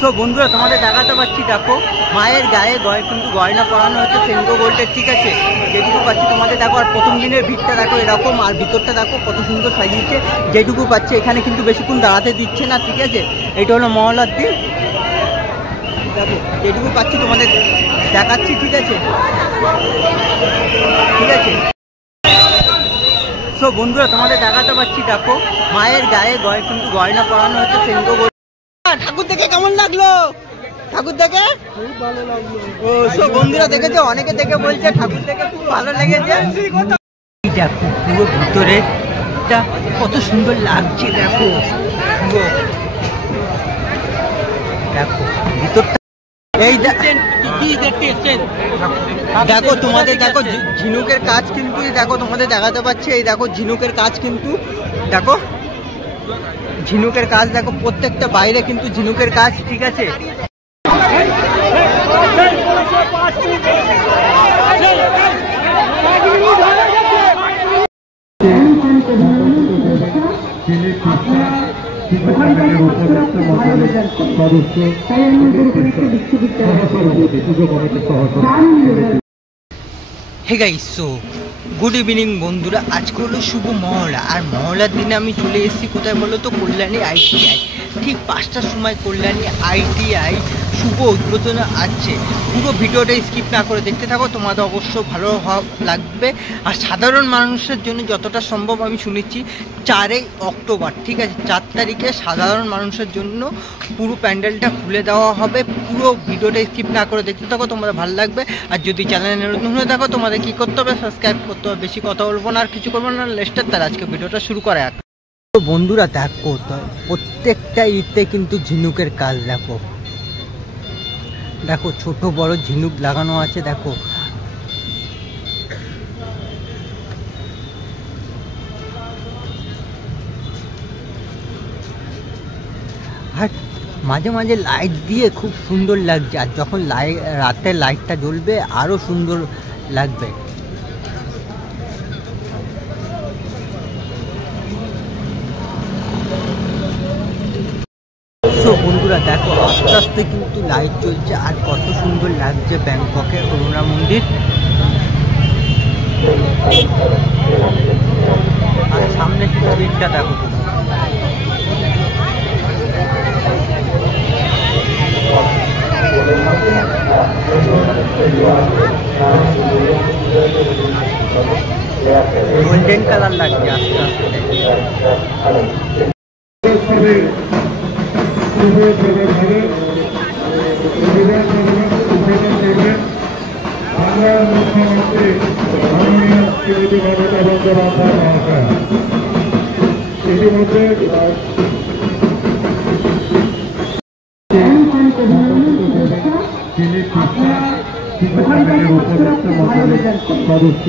So বন্ধুরা তোমাদের দেখাতে পাচ্ছি, দেখো মায়ের গায়ে কিন্তু গয়না পরানো হচ্ছে সেন্ট্রো গোল্ডের, ঠিক আছে। যেটুকু পাচ্ছি তোমাদের দেখো, আর প্রথম দিনের ভিড়টা দেখো এরকম, আর ভিতরটা দেখো কত সুন্দর সাজিয়েছে। যেটুকু পাচ্ছে এখানে কিন্তু বেশিক্ষণ দাঁড়াতে দিচ্ছে না, ঠিক আছে। এটা হলো মহলার দিন, দেখো যেটুকু পাচ্ছি তোমাদের দেখাচ্ছি, ঠিক আছে ঠিক আছে। সো বন্ধুরা তোমাদের দেখাতে পাচ্ছি, দেখো মায়ের গায়ে কিন্তু গয়না পরানো হচ্ছে সেন্ট্রো গোল্ড। ঠাকুর দেখে কেমন লাগলো? ঠাকুর দেখে খুব ভালো লাগলো। ও সো বন্ধুরা দেখেছো, অনেকে দেখে বলছে ঠাকুর দেখে খুব ভালো লেগেছে। দেখো পুরো ভিতরে কত সুন্দর লাগছে, দেখো দেখো ভিতরটা। এই দেখো তোমাদের দেখো ঝিনুকের কাজ কিন্তু, দেখো তোমাদের দেখাতে পাচ্ছি, এই দেখো ঝিনুকের কাজ কিন্তু, দেখো ঝিনুকের কাজ দেখো, প্রত্যেকটা বাইরে কিন্তু ঝিনুকের কাজ, ঠিক আছে। Hey guys, so good evening বন্ধুরা। আজকে হলো শুভ মহলা, আর মহলার দিনে আমি চলে এসেছি কোথায় বলো তো, কল্যাণী ITI। ঠিক 5টার সময় কল্যাণী ITI শুভ উদ্বোধন আছে। পুরো ভিডিওটা স্কিপ না করে দেখতে থাকো, তোমাদের অবশ্য ভালো লাগবে। আর সাধারণ মানুষের জন্য যতটা সম্ভব, আমি শুনেছি 4 অক্টোবর, ঠিক আছে, 4 তারিখে সাধারণ মানুষের জন্য পুরো প্যান্ডেলটা খুলে দেওয়া হবে। পুরো ভিডিওটা স্কিপ না করে দেখতে থাকো, তোমাদের ভালো লাগবে। আর যদি চ্যানেলে নতুন হয়ে থাকো, তোমাদের কী করতে হবে, সাবস্ক্রাইব করতে হবে। বেশি কথা বলবো না, আর কিছু করবো না, লেস্টার তার আজকে ভিডিওটা শুরু করে। তো বন্ধুরা দেখো, প্রত্যেকটা ঈদে কিন্তু ঝিনুকের কাজ দেখো, দেখো ছোট বড় ঝিনুক লাগানো আছে, দেখো আর মাঝে মাঝে লাইট দিয়ে খুব সুন্দর লাগছে। আর যখন রাতে লাইটটা জ্বলবে আরো সুন্দর লাগবে। সো বন্ধুরা দেখো, আস্তে আস্তে কিন্তু লাইট জ্বলছে, আর কত সুন্দর লাগছে ব্যাংককের অরুণা মন্দির। আর সামনে শুধু দিকটা দেখো, গোল্ডেন কালার লাগছে আস্তে আস্তে। মুখ্যমন্ত্রী মাননীয় শ্রীমতী মমতা বন্দ্যোপাধ্যায় মহাশয় ইতিমধ্যে তিনি উপদেষ্টা মন্ডলের সদস্য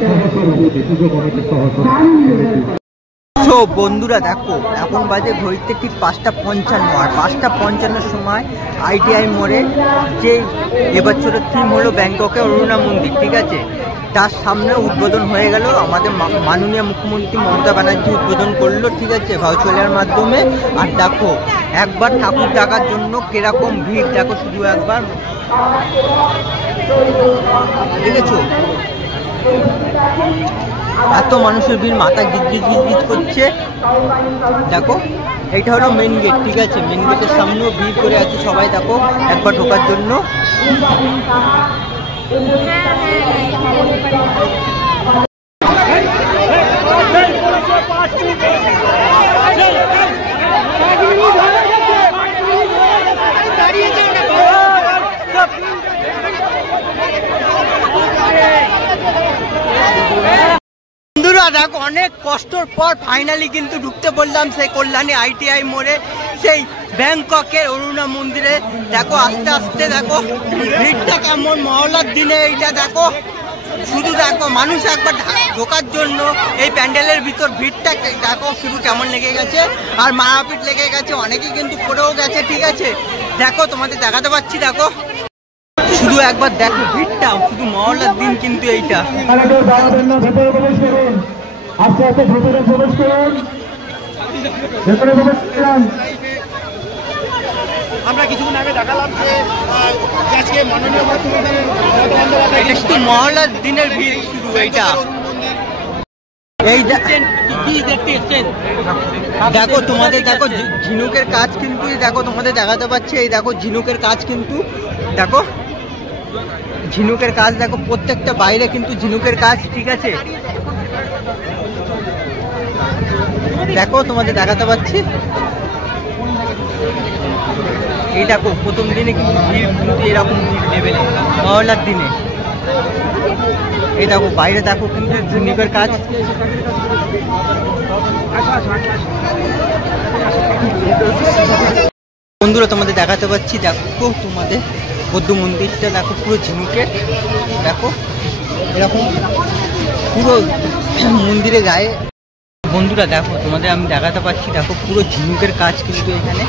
সহসভাপতি পুজো কমিটির সহসভাপতি। সো বন্ধুরা দেখো, এখন বাজে ঘড়িতে ঠিক 5:55, আর 5:55 সময় ITI মোড়ে যে এবছরের থিম হলো ব্যাংককে অরুণা মন্দির, ঠিক আছে, তার সামনে উদ্বোধন হয়ে গেল। আমাদের মাননীয় মুখ্যমন্ত্রী মমতা ব্যানার্জি উদ্বোধন করলো, ঠিক আছে, ভাউচারের মাধ্যমে। আর দেখো একবার ঠাকুর দেখার জন্য কিরকম ভিড়, দেখো শুধু একবার, দেখেছো এত মানুষের ভিড়, মাথা গিজ করছে। দেখো এইটা হলো মেন গেট, ঠিক আছে, মেন গেটের সামনেও ভিড় করে আছে সবাই, দেখো একবার ঢোকার জন্য। দেখো অনেক কষ্টর পর ফাইনালি কিন্তু ঢুকতে বললাম সেই কল্যাণী ITI মোড়ে, সেই ব্যাংককের অরুণা মন্দিরে। দেখো আস্তে আস্তে দেখো ভিড়টা কেমন মহলার দিনে, এইটা দেখো শুধু দেখো মানুষ একবার ঢোকার জন্য এই প্যান্ডেলের ভিতর ভিড়টা দেখো শুধু কেমন লেগে গেছে। আর মারাপিট লেগে গেছে, অনেকেই কিন্তু পড়েও গেছে, ঠিক আছে। দেখো তোমাদের দেখাতে পাচ্ছি, দেখো শুধু একবার দেখো ভিড়টা, শুধু মহলার দিন কিন্তু এইটা। আস্তে আস্তে ভেতরে প্রবেশ করুন, ভেতরে প্রবেশ করুন। আমরা কিছুক্ষণ আগে দেখালাম যে আজকে মাননীয় মুখ্যমন্ত্রী মমতা বন্দ্যোপাধ্যায় এটা শুধু মহলার দিনের ভিড় শুরু এইটা। এই দেখো তোমাদের দেখো ঝিনুকের কাজ কিন্তু দেখো তোমাদের দেখাতে পাচ্ছি। এই দেখো ঝিনুকের কাজ কিন্তু দেখো ঝিনুকের কাজ দেখো প্রত্যেকটা বাইরে কিন্তু ঝিনুকের কাজ, ঠিক আছে। দেখো তোমাদের দেখাতে পাচ্ছি। এই দেখো প্রথম দিনে কিন্তু ভিড় কিন্তু এরকম ভিড় লেভেলে মহলার দিনে। এই দেখো বাইরে দেখো কিন্তু ঝিনুকের কাজ। বন্ধুরা তোমাদের দেখাতে পাচ্ছি দেখো তোমাদের বৌদ্ধ মন্দিরটা দেখো পুরো ঝিনুকে দেখো এরকম পুরো মন্দিরে গায়ে। বন্ধুরা দেখো তোমাদের আমি দেখাতে পাচ্ছি দেখো পুরো ঝিনুকের কাজ কিন্তু এখানে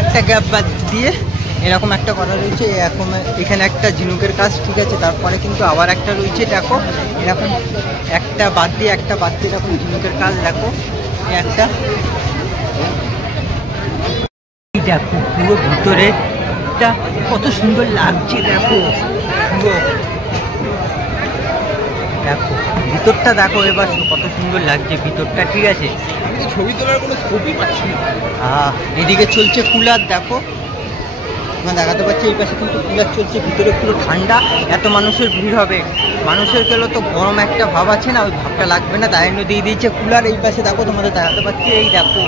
একটা গ্যাপ বাদ দিয়ে এরকম একটা করা রয়েছে। এরকম এখানে একটা ঝিনুকের কাজ, ঠিক আছে। তারপরে কিন্তু আবার একটা রয়েছে দেখো এরকম একটা বাদ দিয়ে এরকম ঝিনুকের কাজ দেখো একটা। দেখো পুরো ভিতরে কত সুন্দর লাগছে দেখো পুরো দেখো ভিতরটা দেখো এবার কত সুন্দর লাগছে ভিতরটা, ঠিক আছে। ছবি তোলার কোনো স্কোপই পাচ্ছি না। এদিকে চলছে কুলার দেখো আমরা দেখাতে পাচ্ছি। এই পাশে কিন্তু কুলার চলছে, ভিতরে পুরো ঠান্ডা। এত মানুষের ভিড় হবে, মানুষের গেলেও তো গরম একটা ভাব আছে না, ওই ভাবটা লাগবে না, তাই জন্য দিয়ে দিয়েছে কুলার। এই পাশে দেখো তোমাদের দেখাতে পাচ্ছি। এই দেখো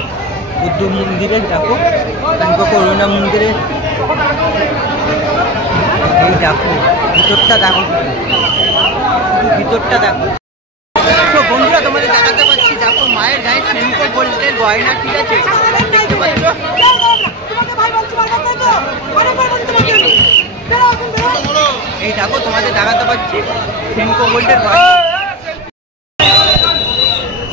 বুদ্ধ মন্দিরের দেখো করুণা মন্দিরের এই দেখো ভিতরটা দেখো ভিতরটা দেখো। তো বন্ধুরা তোমাদের দেখাতে পাচ্ছি দেখো মায়ের গায়ে সেনকো গোল্ডের গয়না, ঠিক আছে। দেখতে পাচ্ছ এই দেখো তোমাদের দেখাতে পাচ্ছি সেনকো গোল্ডের গয়না।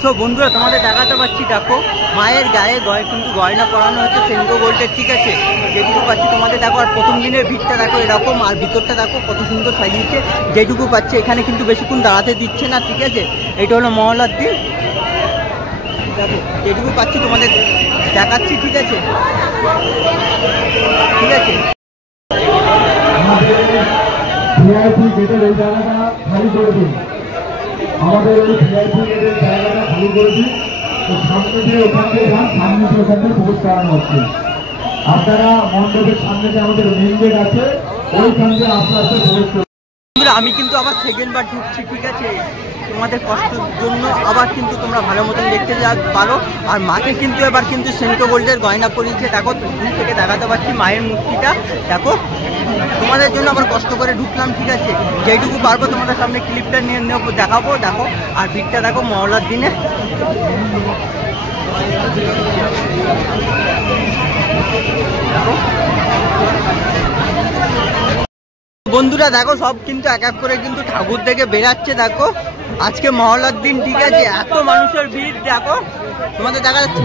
সো বন্ধুরা তোমাদের দেখাতে পাচ্ছি দেখো মায়ের গায়ে কিন্তু গয়না পরানো হচ্ছে সেনকো গোল্ডের, ঠিক আছে। যেটুকু পাচ্ছি তোমাদের দেখো। আর প্রথম দিনের ভিড়টা দেখো এরকম, আর ভিতরটা দেখো কত সুন্দর সাজিয়েছে। যেটুকু পাচ্ছি এখানে কিন্তু বেশিক্ষণ দাঁড়াতে দিচ্ছে না, ঠিক আছে। এটা হলো মহলার দিন দেখো, যেটুকু পাচ্ছি তোমাদের দেখাচ্ছি, ঠিক আছে ঠিক আছে। ভিআইপি গেটের এই জায়গাটা খালি করে দিন, আমাদের ওই ভিআইপি গেটের জায়গাটা খালি করে দিন। তো সামনে দিয়ে ওখান থেকে যান, সামনে দিয়ে ওখান থেকে প্রবেশ করানো হচ্ছে। আপনারা মণ্ডপের সামনে যে আমাদের মেন গেট আছে ওইখান দিয়ে আস্তে আস্তে প্রবেশ করুন। আমি কিন্তু আবার সেকেন্ড বার ঢুকছি, ঠিক আছে। তোমাদের কষ্টের জন্য আবার কিন্তু তোমরা ভালো মতন দেখতে পারো। আর মাকে কিন্তু এবার কিন্তু সেনকো গোল্ডের গয়না পরিয়েছে দেখো, দূর থেকে দেখাতে পাচ্ছি মায়ের মূর্তিটা দেখো। তোমাদের জন্য আবার কষ্ট করে ঢুকলাম, ঠিক আছে। যেটুকু পারবো তোমাদের সামনে ক্লিপটা নিয়ে দেখাবো দেখো। আর ভিড়টা দেখো মহলার দিনে দেখো। বন্ধুরা দেখো সব কিন্তু এক এক করে কিন্তু ঠাকুর দেখে বেরাচ্ছে দেখো। আজকে মহলার দিন, ঠিক আছে। এত মানুষের ভিড় দেখো, তোমাদের দেখা যাচ্ছে।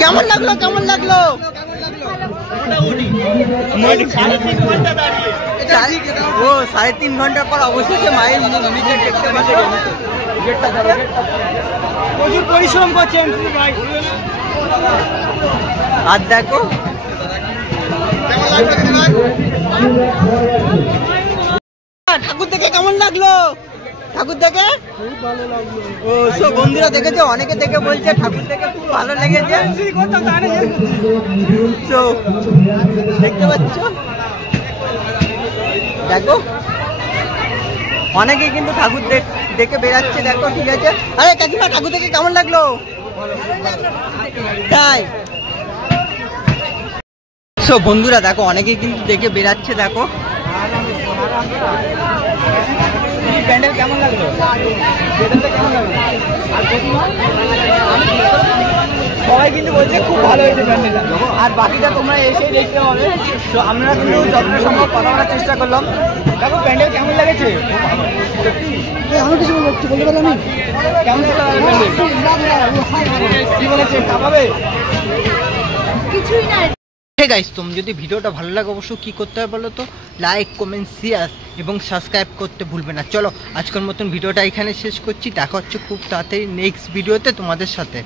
কেমন লাগলো কেমন লাগলো? ও 3.5 ঘন্টা পর অবশেষে মায়ের নিচে দেখতে পাচ্ছে। প্রচুর পরিশ্রম করছেন ভাই। আর দেখো ঠাকুর দেখে কেমন লাগলো? ঠাকুর দেখে খুব ভালো লাগলো। ও সব বন্ধুরা দেখেছে, অনেকে দেখে বলছে ঠাকুর দেখে খুব ভালো লেগেছে। দেখতে পাচ্ছ দেখো অনেকে কিন্তু ঠাকুর দেখে বেরাচ্ছে দেখো, ঠিক আছে। আরে কাকিমা ঠাকুর দেখে কেমন লাগলো? তাই সব বন্ধুরা দেখো অনেকেই কিন্তু দেখে বেরাচ্ছে দেখো। প্যান্ডেল কেমন লাগলো? কেমন লাগলো? সবাই কিন্তু বলছে খুব ভালো হয়েছে প্যান্ডেলটা। আর বাকিটা তোমরা এসেই দেখতে হবে। তো আমরা কিন্তু যতটা সম্ভব কথা বলার চেষ্টা করলাম। দেখো প্যান্ডেল কেমন লেগেছে? আমি কিছু বলতে পারলাম না। কেমন প্যান্ডেল কি বলেছে? কাঁপাবে কিছুই না। গাইস তুমি যদি ভিডিওটা ভালো লাগে অবশ্যই কি করতে হবে বলো তো, লাইক কমেন্ট শেয়ার এবং সাবস্ক্রাইব করতে ভুলবে না। চলো আজকের মতন ভিডিওটা এখানে শেষ করছি, দেখা হচ্ছে খুব তাড়াতাড়ি নেক্সট ভিডিওতে তোমাদের সাথে।